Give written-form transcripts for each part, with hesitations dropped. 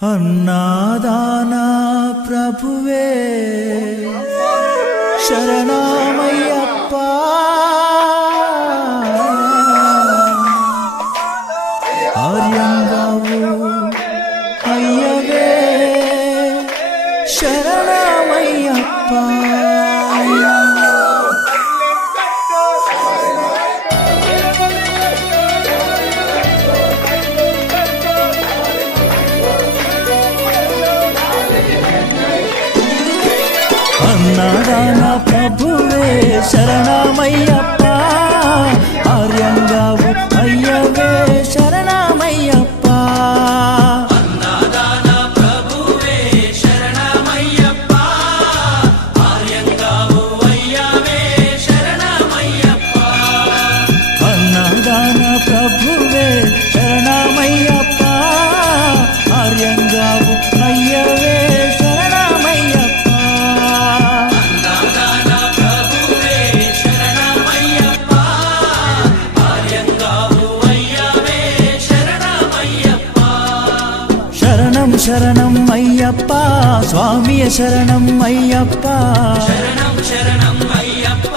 అన్నాదానా ప్రభువే శరణమయ్యప్ప ఆర్యంగావు అయ్యవే శరణమయ్యప్ప అన్నాదానా ప్రభువే శరణమయ్యప్ప ఆర్యంగావు అయ్యవే శరణమయ్యప్ప అన్నాదానా ప్రభువే శరణమయ్యప్ప ఆర్యంగావు అయ్యవే శరణమయ్యప్ప అన్నాదానా ప్రభువే శరణమయ్యప్ప ఆర్యంగావు అయ్యవే శరణం అయ్యప్ప స్వామియ శరణం అయ్యప్ప శరణం శరణం అయ్యప్ప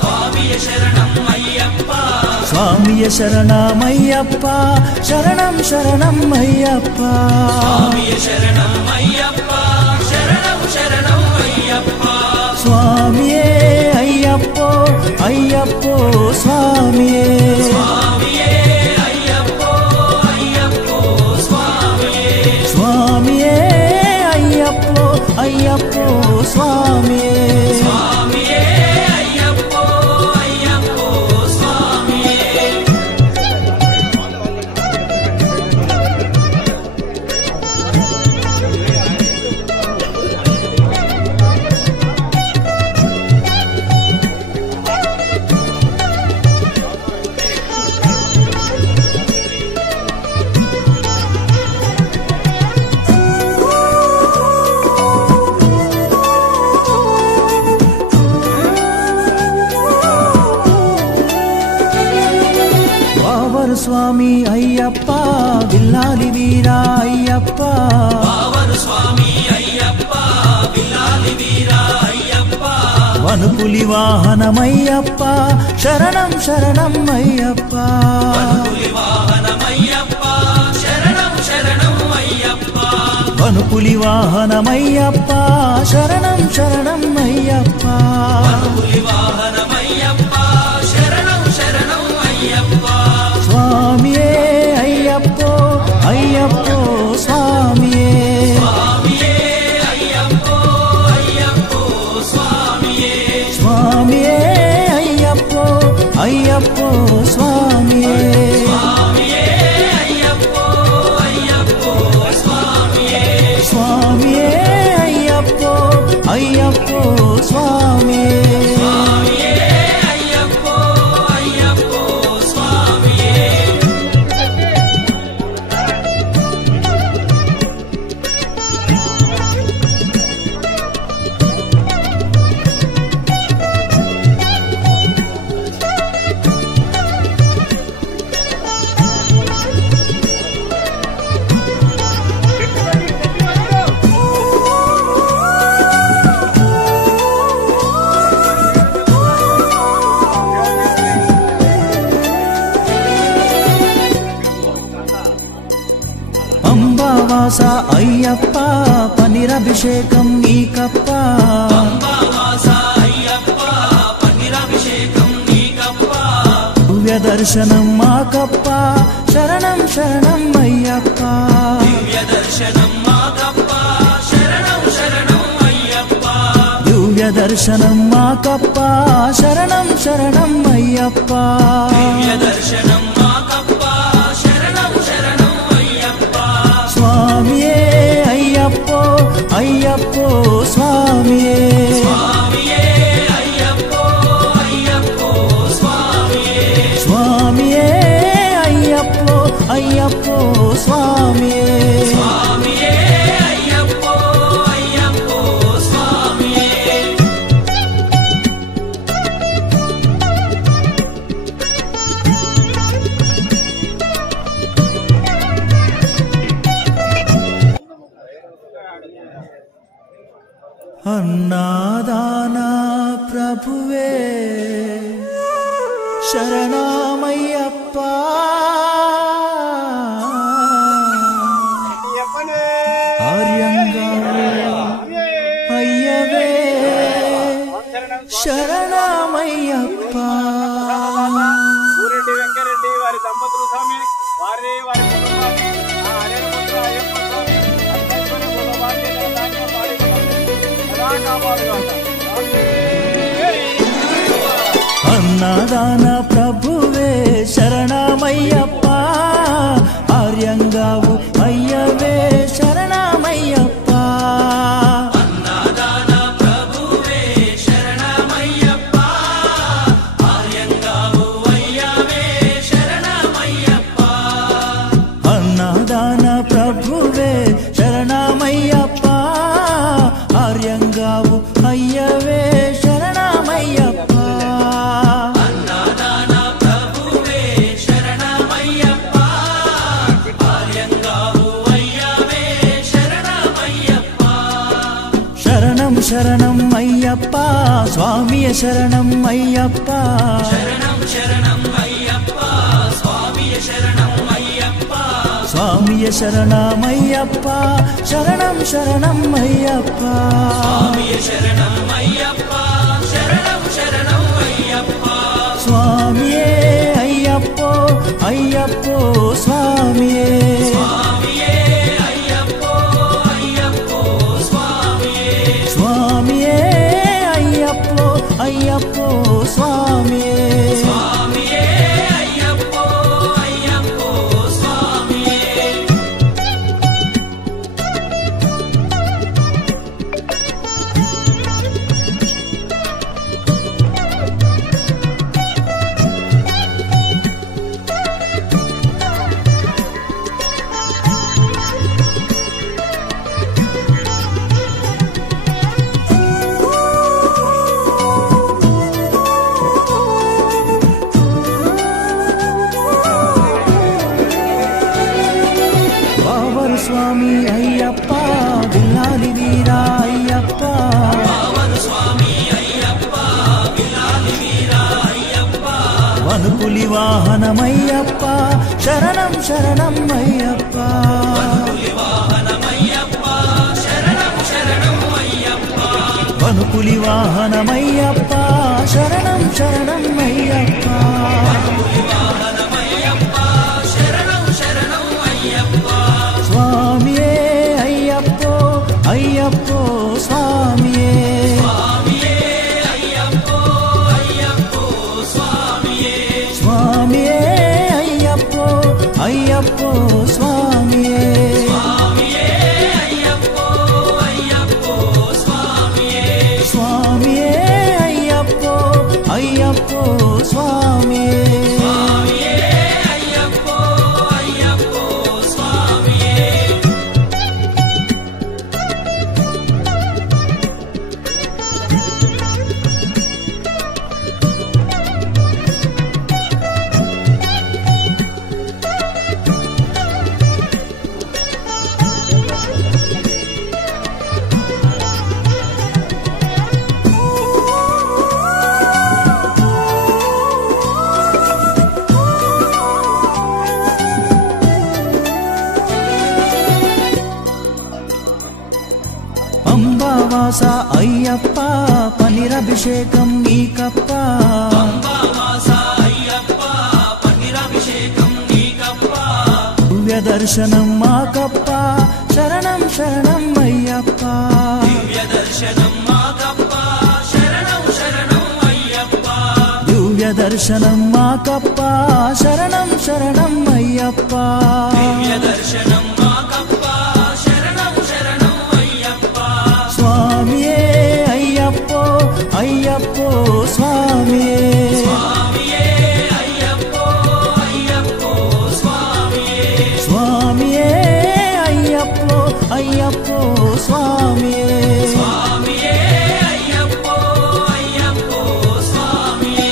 స్వామియ శరణం అయ్యప్ప స్వామియ శరణమయ్యప్ప శరణం శరణం అయ్యప్ప స్వామియ శరణం అయ్యప్ప శరణం శరణం అయ్యప్ప స్వామియే అయ్యప్పో అయ్యప్పో స్వామియే స్వామియే అయ్యప్పో అయ్యప్పో స్వామియే స్వామియే అయ్యప్పో అయ్యప్పో స్వామియే స్వామియే అయ్యప్పో అయ్యప్పో స్వామియే స్వామి అయ్యప్ప విల్లాలి వీరా అయ్యప్ప పావన స్వామి అయ్యప్ప విల్లాలి వీరా అయ్యప్ప వనుపులి వాహనమయ్యప్ప శరణం శరణం అయ్యప్ప వనుపులి వాహనమయ్యప్ప శరణం శరణం అయ్యప్ప వనుపులి వాహనమయ్యప్ప శరణం శరణం అయ్యప్ప వనుపులి వాహనమయ్యప్ప శరణం శరణం అయ్యప్ప స్వామియే అయ్యప్పో అయ్యప్పో స్వామియే స్వామియే అయ్యప్పో అయ్యప్పో స్వామియే స్వామియే అయ్యప్పో అయ్యప్పో స్వామియే స్వామియే అయ్యప్పో అయ్యప్పో స్వామియే స్వామియే అయ్యప్పో అయ్యప్పో స్వామియే స్వామియే అయ్యప్పో అయ్యప్పో స్వామియే అంబావాస అయ్యప్ప పనిరభిషేకం నీకప్ప అంబావాస అయ్యప్ప పన్నీరాభిషేకం నీకప్ప దివ్య దర్శనం మాకప్ప శరణం శరణం అయ్యప్ప దివ్య దర్శనం మాకప్ప శరణం శరణం అయ్యప్ప దివ్య దర్శనం మాకప్ప శరణం శరణం అయ్యప్ప దివ్య దర్శనం మాకప్ప శరణం శరణం అయ్యప్ప స్వామియే అయ్యప్పో అయ్యప్పో స్వామియే స్వామియే అయ్యప్పో అయ్యప్పో స్వామియే స్వామియే అయ్యప్పో అయ్యప్పో స్వామియే స్వామియే అయ్యప్పో అయ్యప్పో స్వామియే అన్నాదానా ప్రభువే శరణమయ్యప్ప ఆర్యంగా అయ్యవే శరణమయ్యప్ప సూరెడ్డి వెంకరెడ్డి వారి దంపతులు స్వామి వారి వారి కుటుంబాన్ని అయ్యప్ప స్వామి అన్నదాన ప్రభువే శరణమయ్యప్ప ఆర్యంగావు అయ్యవే శరణమయ్యప్ప అన్నదాన ప్రభువే శరణమయ్యప్ప ఆర్యంగావు అయ్యవే శరణమయ్యప్ప అన్నదాన ప్రభువే శరణమయ్యప్ప ఆర్యంగావు అయ్యవే శరణమయ్యప్ప అన్నదాన ప్రభువే శరణమయ్యప్ప ఆర్యంగావు అయ్యవే శరణమయ్యప్ప శరణం శరణం అయ్యప్ప స్వామియ శరణం అయ్యప్ప శరణం శరణం అయ్యప్ప స్వామియ శరణం అయ్యప్ప స్వామియ శరణమయ్యప్ప శరణం శరణం అయ్యప్ప స్వామియ శరణం అయ్యప్ప శరణం శరణం అయ్యప్ప స్వామియే అయ్యప్పో అయ్యప్పో స్వామియే స్వామియే అయ్యప్పో అయ్యప్పో స్వామియే స్వామియే అయ్యప్పో అయ్యప్పో స్వామియే స్వామియే అయ్యప్పో అయ్యప్పో స్వామియే బావరు స్వామి అయ్యప్ప విల్లాలి వీరా అయ్యప్ప పావన స్వామి అయ్యప్ప విలాలి వీరా అయ్యప్ప వనుపులి వాహనమయ్యప్ప శరణం శరణం అయ్యప్ప పులి వాహనమయ్యప్ప శరణం శరణం అయ్యప్ప వనుపులి వాహనమయ్యప్ప శరణం శరణం అయ్యప్ప పులి వాహనమయ్యప్ప శరణం శరణం అయ్యప్ప స్వామియే అయ్యప్పో అయ్యప్పో స్వామియే స్వామియే అయ్యప్పో అయ్యప్పో స్వామియే స్వామియే అయ్యప్పో అయ్యప్పో స్వామియే స్వామియే అయ్యప్పో అయ్యప్పో స్వామియే స్వామియే అయ్యప్పో అయ్యప్పో స్వామియే స్వామియే అయ్యప్పో అయ్యప్పో స్వామియే అంబావాస అయ్యప్ప పనిరభిషేకం నీకప్ప అంబావాస అయ్యప్ప పన్నీరాభిషేకం నీకప్ప దివ్య దర్శనం మాకప్ప శరణం శరణం అయ్యప్ప దివ్య దర్శనం మాకప్ప శరణం శరణం అయ్యప్ప దివ్య దర్శనం మాకప్ప శరణం శరణం అయ్యప్ప దివ్య దర్శనం మాకప్ప శరణం శరణం అయ్యప్ప స్వామియే అయ్యప్పో అయ్యప్పో స్వామియే స్వామియే అయ్యప్పో అయ్యప్పో స్వామియే స్వామియే అయ్యప్పో అయ్యప్పో స్వామియే స్వామియే అయ్యప్పో అయ్యప్పో స్వామియే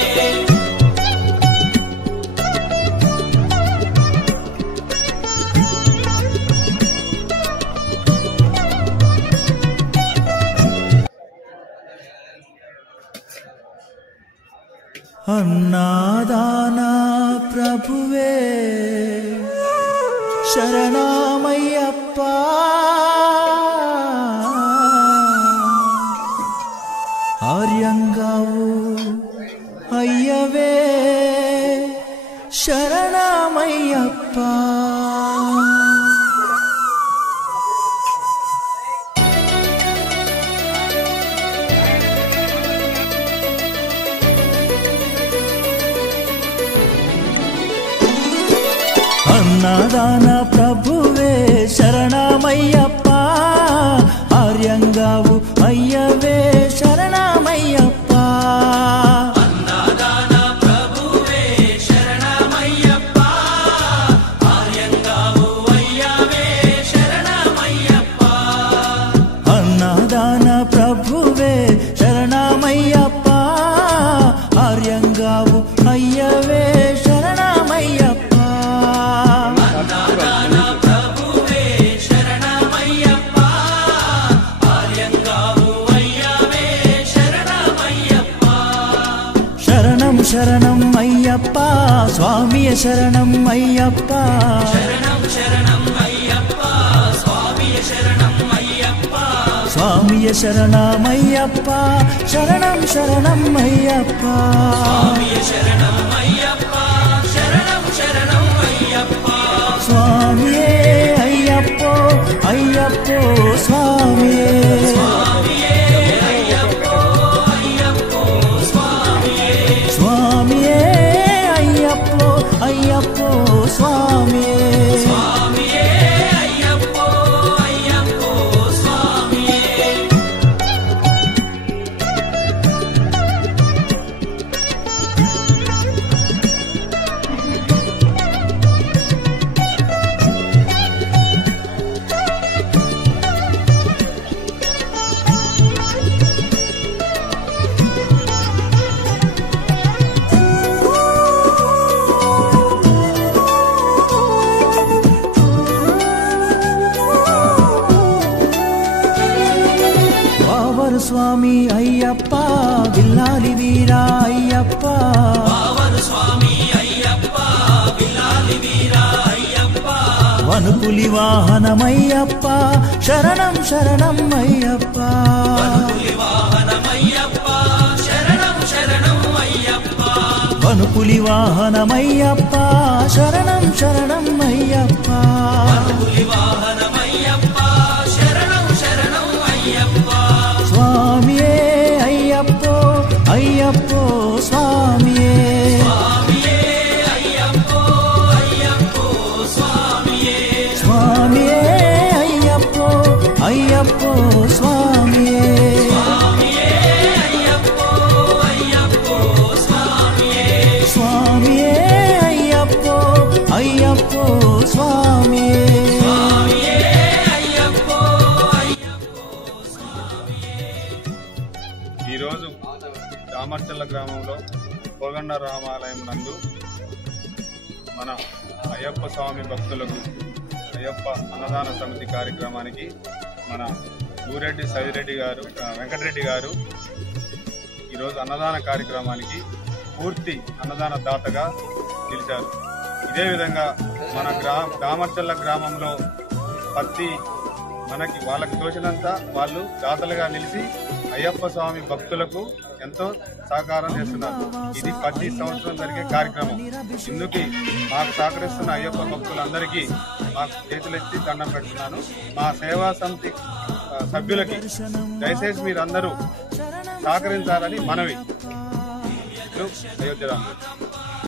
అన్నాదానా ప్రభువే శరణమయ్యప్ప ఆర్యంగావు అయ్యవే శరణమయ్యప్ప అన్నదాన ప్రభువే శరణమయ్యప్ప ఆర్యంగావు అయ్యవే శరణమయ్యప్ప అన్నదాన ప్రభువే శరణమయ్యప్ప ఆర్యంగావు అయ్యవే శరణమయ్యప్ప అన్నదాన ప్రభువే శరణమయ్యప్ప ఆర్యంగావు అయ్యవే శరణమయ్యప్ప అన్నదాన ప్రభువే శరణమయ్యప్ప ఆర్యంగావు అయ్యవే శరణమయ్యప్ప శరణం శరణం అయ్యప్ప స్వామియ శరణం అయ్యప్ప శరణం శరణం అయ్యప్ప స్వామియ శరణం అయ్యప్ప స్వామియ శరణమయ్యప్ప శరణం శరణం అయ్యప్ప స్వామియ శరణం అయ్యప్ప శరణం శరణం అయ్యప్ప స్వామియే అయ్యప్పో అయ్యప్పో స్వామియే స్వామియే అయ్యప్పో అయ్యప్పో స్వామియే స్వామియే అయ్యప్పో అయ్యప్పో స్వామియే స్వామియే అయ్యప్పో అయ్యప్పో స్వామియే వావరు స్వామి అయ్యప్ప విల్లాలి వీరా అయ్యప్ప పావన స్వామి అయ్యప్ప విల్లాలి వీరా అయ్యప్ప వనుపులి వాహనమయ్యప్ప శరణం శరణం అయ్యప్ప పులి వాహనమయ్యప్ప శరణం శరణం అయ్యప్ప వనుపులి వాహనమయ్యప్ప శరణం శరణం అయ్యప్ప పులి వాహనమయ్యప్ప శరణం శరణం అయ్యప్ప స్వామియే అయ్యప్పో అయ్యప్పో స్వామియే స్వామియే అయ్యప్పో అయ్యప్పో స్వామియే స్వామియే అయ్యప్పో అయ్యప్పో స్వామియే స్వామియే అయ్యప్పో అయ్యప్పో స్వామియే స్వామియే అయ్యప్పో అయ్యప్పో స్వామియే స్వామియే అయ్యప్పో అయ్యప్పో స్వామియే ఈరోజు రామర్చల్ల గ్రామంలో కోగండ రామాలయం నందు మన అయ్యప్ప స్వామి భక్తులకు అయ్యప్ప అన్నదాన సమితి కార్యక్రమానికి మన ఊరెడ్డి సవిరెడ్డి గారు వెంకటరెడ్డి గారు ఈరోజు అన్నదాన కార్యక్రమానికి పూర్తి అన్నదాన దాతగా నిలిచారు. ఇదే విధంగా మన రామర్చల్ల గ్రామంలో ప్రతి మనకి వాళ్ళకి తోచినంత వాళ్ళు దాతలుగా నిలిచి అయ్యప్ప స్వామి భక్తులకు ఎంతో సహకారం చేస్తున్నారు. ఇది ప్రతి సంవత్సరం జరిగే కార్యక్రమం. ఇందుకు మాకు సహకరిస్తున్న అయ్యప్ప భక్తులందరికీ మాకు చేతులెత్తి దండం పెడుతున్నాను. మా సేవా సమితి సభ్యులకి దయచేసి మీరందరూ సహకరించాలని మనవి. అయోధ్య రామ్.